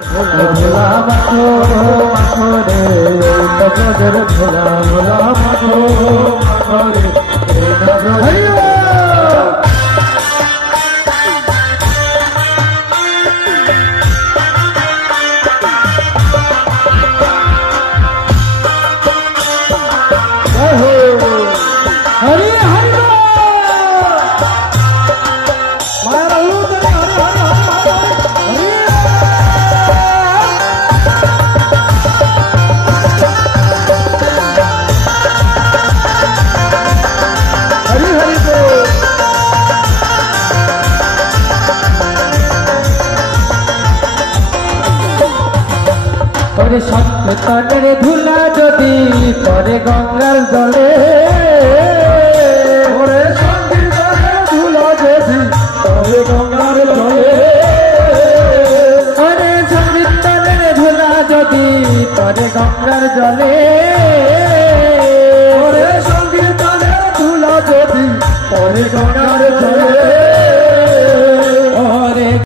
ভোলা মাখো মাখো রে নজরের ভোলা ভোলা মাখো মাখো রে নজরের সন্তানের ধুলা যদি পরে গঙ্গার জলে সন্তানের ধুলা যদি পরে গঙ্গার জলে সন্তানের ধুলা যদি পরে গঙ্গার জলে সন্তানের ধুলা যদি পরে গঙ্গার